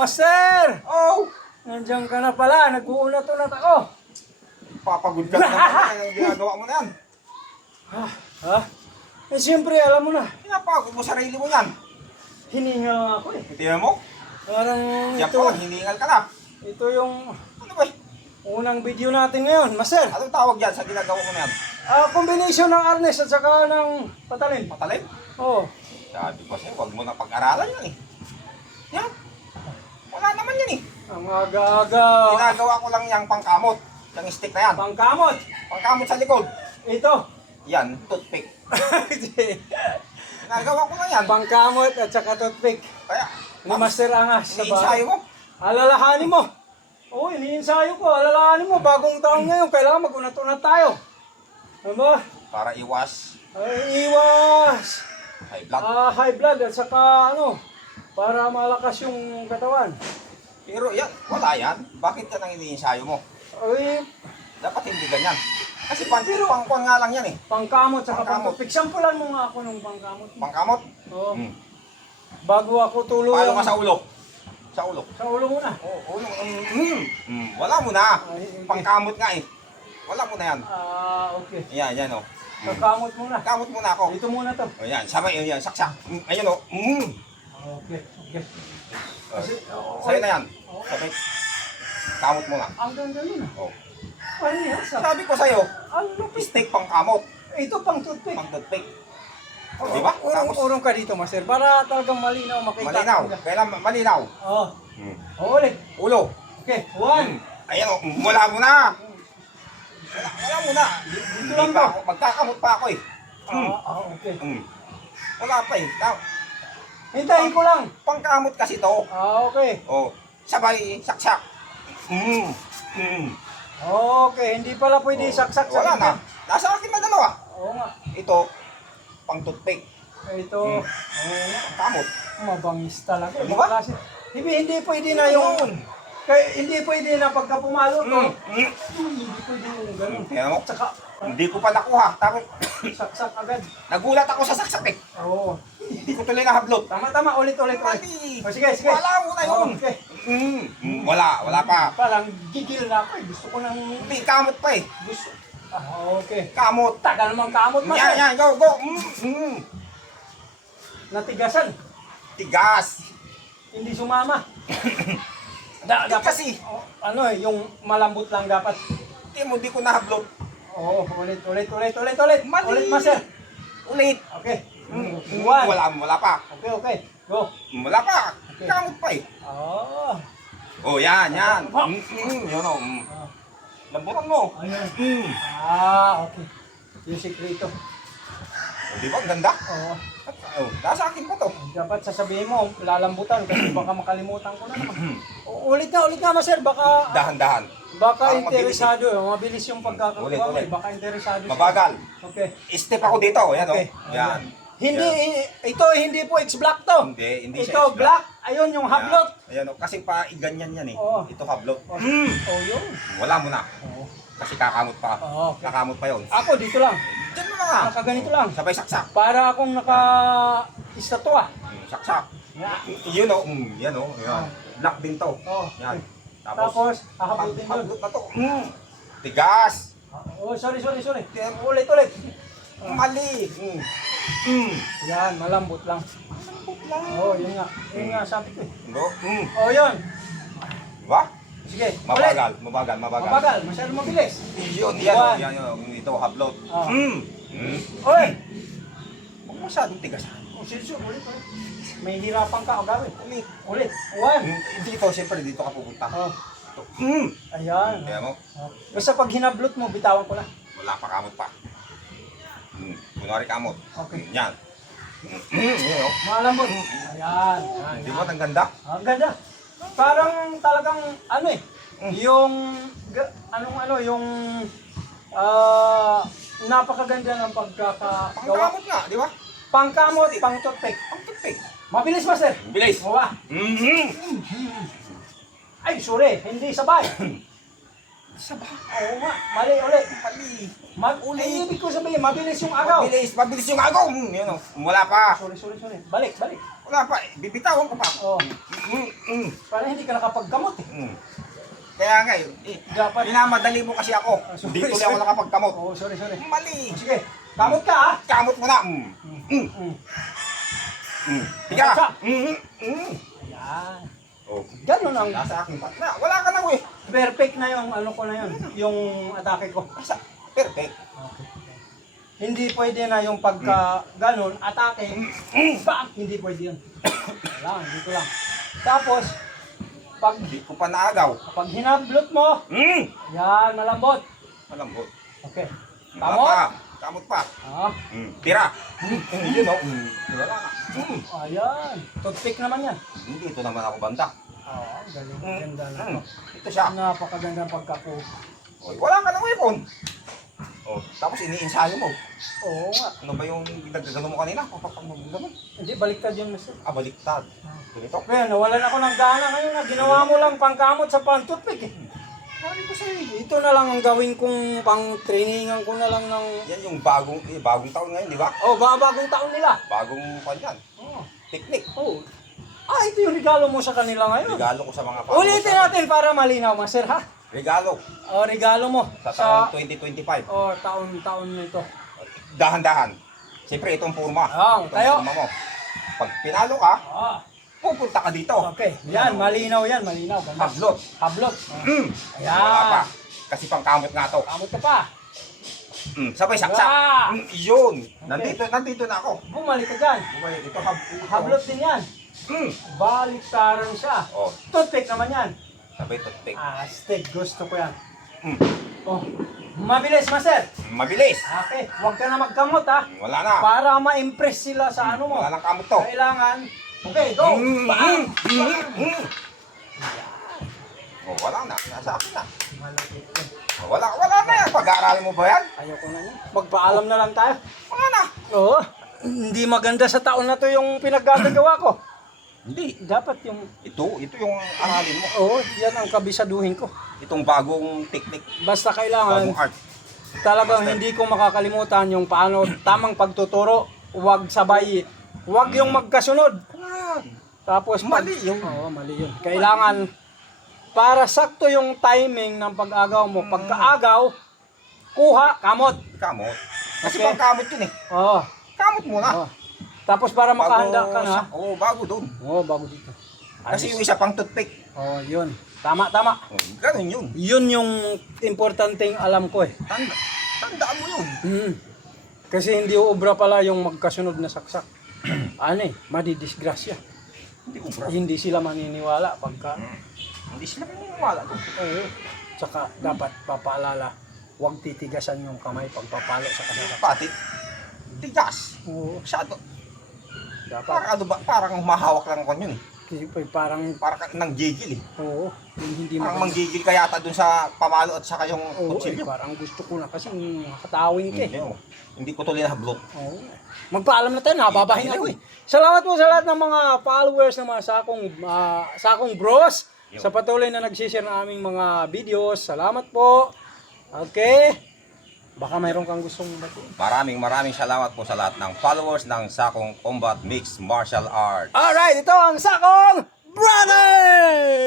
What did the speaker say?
Master! Oh! Nandiyan ka na pala. Nag-uunat-unat ako. Papagod ka na naman ang ginagawa mo na yan. Ha? Eh, siyempre, alam mo na. Pinapagod mo sarili mo yan. Hiningal nga ako eh. Tingnan mo? Parang Yan ito. pa lang, hiningal ka na. Ito yung Ano ba? unang video natin ngayon. Master, Anong tawag yan sa ginagawa mo na yan? combination ng arnes at saka ng patalin. Patalim? Oo. Sabi ko sa'yo, huwag mo na pag-aralan yan eh. Yan. Wala naman yan eh. Ang aga-aga. Ginagawa ko lang yung pangkamot. Yung stick na yan. Pangkamot. Pangkamot sa likod. Ito. Yan, toothpick. Ginagawa ko lang yan. Pangkamot at saka toothpick. Kaya, Ni Master Angas. sa iniinsayo mo. Alalahanin mo. Oo, iniinsayo ko. Alalahanin mo. Bagong taon ngayon. Kailangan mag-unat-unat tayo. Ano ba? Para iwas Ay, iwas. high blood. High blood at saka ano. Para malakas yung katawan. Pero yan, wala yan. Bakit yan ang iniinsayo mo? Ay, Dapat hindi ganyan. Kasi pangkuhan nga lang yan eh. pangkamot saka Pangkamot. pangtoothpick. Sampulan mo nga ako ng pangkamot. Pangkamot. Oo. Hmm. Bago ako Paano tuluyang. ka sa ulo? Sa ulo. Sa ulo muna. Oo, ulo. Wala mo na. Ay, okay. Pangkamot nga eh. Wala mo na yan. Okay. Yan, yan o. Pangkamot muna. Kamot muna ako. Dito muna to. O yan, sabay yun yan. Saksak. Ayun o. Okay. Okay. Sa'yo na yan. Sabay. Kamot muna. Ang ganda nun ah. Oh. Ano yan? Sabi ko sa'yo, Ang lupit. stick pang kamot. Ito pang toothpick. Pang toothpick. Di ba? Tapos, Urong ka dito, Master. Para talagang malinaw makita. malinaw. Kailan malinaw? Oo. Ulit. Ulo. Okay. One. Ayan o. Wala mo na. Wala mo na. Hindi lang pa ba? ako. Magkakamot pa ako eh. Okay. Wala pa eh. Hintayin ko lang. Pangkamot kasi to. Okay. Oh, sabay saksak. Okay. Hindi pala pwede saksak sa Wala na. gitna. Nasa akin na dalawa. Oo nga. Ito, pang toothpick. Ito. Kamot. Mabangis talaga. Di ba? Klase. Hindi pwede na yung... Kaya hindi pwede na pagka pumalo to. Hindi pwede yung ganun. Tingnan mo. Tsaka, Hindi ko pa nakuha. Tapos, saksak agad. nagulat ako sa saksak eh. Oo. Hindi ko tuloy nahablot. Tama. Ulit. Mali. O, sige. Wala mo na yun. Okay. Wala pa. Parang gigil na ako eh. Gusto ko nang... Hindi, kamot pa eh. Gusto... Okay. Kamot. Tagal mang kamot, Yan, Master. yan, go. Natigasan. Tigas. Hindi sumama. Dapat Kasi, ano eh, yung malambot lang dapat. hindi ko nahablot. Oo, ulit. Mali. Ulit, Master. Ulit. Okay. One. Wala pa. Okay. Go. Wala pa. Okay. Kamot pa eh. Oh. Oh, yan. Yun o. Lambutan mo. Ayun. Okay. Yung sikreto. Di ba? Ang ganda. Oo. Nasa akin pa to. Dapat sasabihin mo, lalambutan kasi baka makalimutan ko na naman. Ulit na, Master. Baka Dahan-dahan. Parang interesado. Mabilis yung pagkakakuha mo. Ulit. Baka interesado siya. Mabagal. Okay. Step ako dito. Yan o. Okay. Yan. Hindi po X-Black to. Hindi Ito, siya black. Ayun, yung hablot. Ayan o. Kasi pa ganyan yan eh. Oo. Ito hablot. Yun. Wala mo na. Oo. Kasi kakamot pa. Okay. Kakamot pa yun. Ako, dito lang. Diyan mo na nga. Nakaganito lang. Sabay saksak. Para akong naka-istatwa. Saksak. Yun o. Yan o. Yan. Black din to. Oh. Yan. Tapos, hahabutin yun. hablot na to. Tigas. Sorry. Yan. Ulit. Mali. Yan, malambot lang. Yun nga. Yun nga, sabi ko eh. Yun. Diba? Sige, Mabagal. Mabagal, masyado mabilis. Yun. Yan o. Ito hablot. Uy! Huwag masyadong tigasan. Sige, ulit. May hirapan ka, agawin. Ulit. Ulit. One. Dito, siyempre dito ka pupunta. Ito. Ayan. Kaya mo, Basta pag hinablot mo, bitawan ko na. wala pa kamot pa. Kunwari kamot. Okay. Yan. Yun o. Malambot. Ayan. Di ba? Ang ganda? Ang ganda. Parang talagang yung yung napakaganda ng pagkakagawa. Pangkamot nga, di ba? Pangkamot, pang-toothpick. Pang-toothpick. Mabilis, Master. Bilis. Ay, sorry. Hindi sabay. Sa ba? Oo nga, mali uli. Mali. Ibig ko sabihin, mabilis yung agaw. Mabilis yung agaw. Yun o. Wala pa. Sorry. Balik. Wala pa. Bibitawan ko pa. Oh, Mm. para hindi ka nakapagkamot eh. Mm. Kaya nga Dapat. minamadali mo kasi ako. Sorry, Hindi tuloy sorry. ako nakapagkamot. Oh, sorry. Mali. Sige, kamot ka ha. Kamot mo na. Tiga. Kamot ka. Mm. Yan. Oh. Ganun ang Nasa akin pa. Na, wala ka na eh. perfect na yung ano ko na yun. Yung atake ko. Nasa. Perfect. Okay. Hindi pwede na yung pagka ganun, atake, bang! Hindi pwede yun. Lang, dito lang. Tapos, Hindi ko pa naagaw. pag hinablot mo, yan, malambot. Malambot. Okay. Wala Kamot? pa. Kamot pa. Ah, Tira. Yun o. Wala na. ayan. Toothpick naman yan. Hindi, ito naman ako banda. Oo, galing. Ganda na. Ito siya. Napakaganda ng pagkaku. Oy, wala ka ng weapon. Oh, tapos iniinsayo mo. Oo nga. Ano ba yung ginagano mo kanina? Papapag mo ganun. Hindi, baliktad yun, mister. Ah, baliktad. Ganito. Kaya nawalan ako ng gana ngayon na ginawa mo lang pangkamot sa pang-toothpick eh. Sabi ko sa'yo. Ito na lang ang gawin kong pang-trainingan ko na lang ng... Yan yung bagong taon ngayon, di ba? Oh, bagong taon nila. Bagong kanyan. Oh. Technique. Oh. Ah, ito yung regalo mo sa kanila ngayon. Regalo ko sa mga Ulitin natin para malinaw, master ha? Regalo O, regalo mo. sa taong 2025. Oh, taon nito. Dahan-dahan. Siyempre, itong forma. Itong tayo. forma mo. Pag pinalo ka, Ah, pupunta ka dito. okay. Yan, malinaw yan, malinaw. Ganda. Hablot. Hablot. Ayan. Wala pa. Kasi pangkamot nga to. Kamot ka pa. Sabay saksak. Ah! Yun. Nandito na ako. Bumalik ka dyan. Okay, ito Hablot din yan. Baliktaran siya. Oh, Toothpick naman yan. sabay toothpick. Ah, stick. Gusto ko yan. Mm. Oh, mabilis, master. Mabilis. Okay, huwag ka na magkamot ha. Wala na. Para ma-impress sila sa ano mo. Wala nang kamot to. Kailangan. Okay, go. Bang! Oh, wala na. Nasa akin na. Malapit ko. Oh, wala na yan. Pag-aaralin mo ba yan? Ayoko na niya. Magpaalam na lang tayo. Wala na. Oo. Hindi maganda sa taon na to yung pinaggagawa ko. Hindi. Dapat yung... Ito yung aralin mo. Oo, yan ang kabisaduhin ko. Itong bagong technique. Basta kailangan, Bagong art. talagang hindi ko makakalimutan yung paano tamang pagtuturo. Huwag sabay. Huwag yung magkasunod. Tapos Mali yun. Oo, mali yun. Kailangan para sakto yung timing ng pag-agaw mo. Pagka-agaw, kuha, kamot. Kamot. Kasi Okay. pang kamot yun eh. Oo. Kamot muna. Oo. Tapos para makahanda ka na. Oo, bago doon. Oo, bago dito. Kasi yung isa pang toothpick. Oo, yun. Tama. Oh, ganun yun. Yun yung importanteng alam ko eh. Tandaan mo yun. Kasi hindi ubra pala yung magkasunod na saksak. Ano eh, madidisgrasya. Hindi ubra. Hindi sila maniniwala pagka... Hindi sila maniniwala doon. Oo. Tsaka dapat papaalala, huwag titigasan yung kamay pag papalo sa kanila. Pati, tigas. Oo. Masyado. Dapat. Parang ano ba? Parang mahawak lang ko yun eh. Kasi parang... Parang nang gigil eh. Oo. Hindi Parang maganda. manggigil ka yata dun sa pamalo at saka yung Oo, kutsilyo. parang gusto ko na kasi nakatawin ka eh. Hindi ko tuloy nahablot. Oo. Magpaalam na tayo, nababahin ako eh. Salamat po sa lahat ng mga followers ng mga sakong bros sa patuloy na nagsishare ng aming mga videos. Salamat po. Okay. Baka mayroon kang gustong batiin. Maraming salamat po sa lahat ng followers ng Sakong Combat Mixed Martial Arts. Alright, ito ang Sakong Brother!